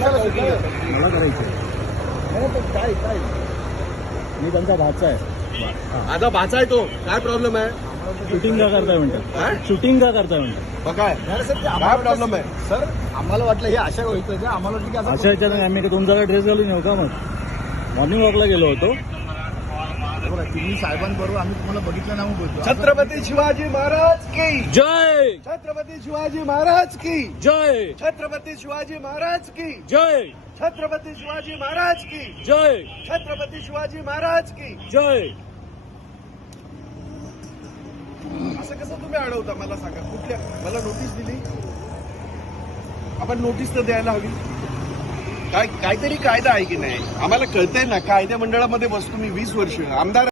मला करायचं काय काय मी त्यांचा भाचा आहे. माझा भाचा आहे तो. काय प्रॉब्लेम आहे? शूटिंग का करताय म्हणतात. शूटिंग का करताय म्हणतात. काय प्रॉब्लेम आहे? सर आम्हाला वाटलं हे अशा होतं आम्हाला वाटलं की अशा ह्याच्यात आम्ही तुमचा ड्रेस घालून येऊ का मग. मॉर्निंग वॉकला गेलो होतो. तुम्ही साहेबांबरोबर आम्ही तुम्हाला बघितलं ना बोलतो. छत्रपती शिवाजी महाराज की जय. छत्रपती शिवाजी महाराज की जय. छत्रपती शिवाजी महाराज की जय. छत्रपती शिवाजी महाराज की जय. छत्रपती शिवाजी महाराज की जय. असं कसं तुम्ही अडवता मला सांगा. कुठल्या मला नोटीस दिली. आपण नोटीस तर द्यायला हवी. काहीतरी कायदा आहे की नाही आम्हाला कळतंय ना. कायदे मंडळामध्ये बसतो मी 20 वर्ष. आमदार